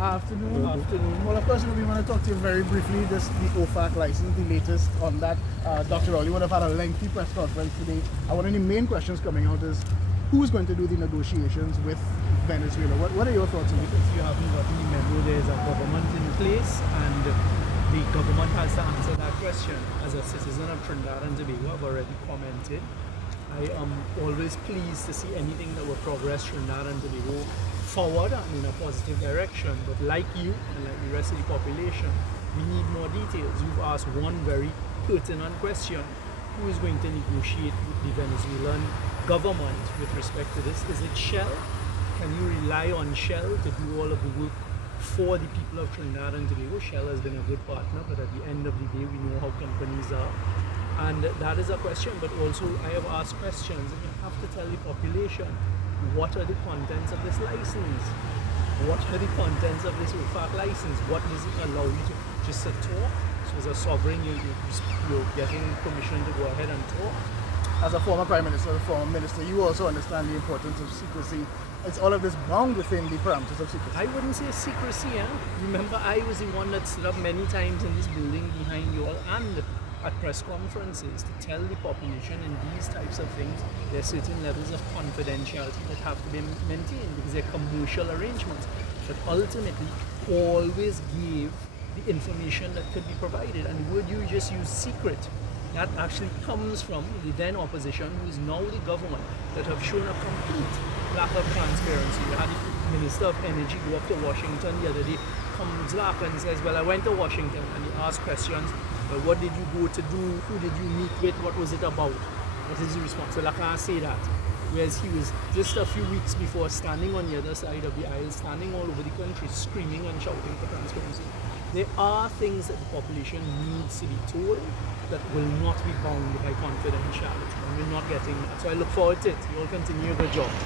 Afternoon. Well, of course, we want to talk to you very briefly. Just the OFAC license, the latest on that. Dr. Rowley would have had a lengthy press conference today. One of the main questions coming out is who's going to do the negotiations with Venezuela? What are your thoughts on it? If you haven't gotten the memo, there's a government in place, and the government has to answer that question. As a citizen of Trinidad and Tobago, I've already commented. I am always pleased to see anything that will progress Trinidad and Tobago forward and in a positive direction. But like you and like the rest of the population, we need more details. You've asked one very pertinent question. Who is going to negotiate with the Venezuelan government with respect to this? Is it Shell? Can you rely on Shell to do all of the work for the people of Trinidad and Tobago? Shell has been a good partner, but at the end of the day, we know how companies are. And that is a question, but also I have asked questions, and you have to tell the population what are the contents of this license? What are the contents of this OFAC license? What does it allow you to just to talk? So as a sovereign, you're getting permission to go ahead and talk. As a former Prime Minister, a former Minister, you also understand the importance of secrecy. It's all of this bound within the parameters of secrecy. I wouldn't say secrecy, Remember, I was the one that stood up many times in this building behind you all and at press conferences to tell the population in these types of things there are certain levels of confidentiality that have to be maintained because they're commercial arrangements that ultimately always give the information that could be provided. And the word you just use, secret, that actually comes from the then opposition, who is now the government, that have shown a complete lack of transparency. You had the Minister of Energy go up to Washington the other day, comes back and says, well, I went to Washington, and he asked questions. Well, what did you go to do? Who did you meet with? What was it about? What is the response? Well, I can't say that. Whereas he was just a few weeks before standing on the other side of the aisle, standing all over the country, screaming and shouting for transparency. There are things that the population needs to be told that will not be bound by confidentiality, and we're not getting that. So I look forward to it. You all continue your good job.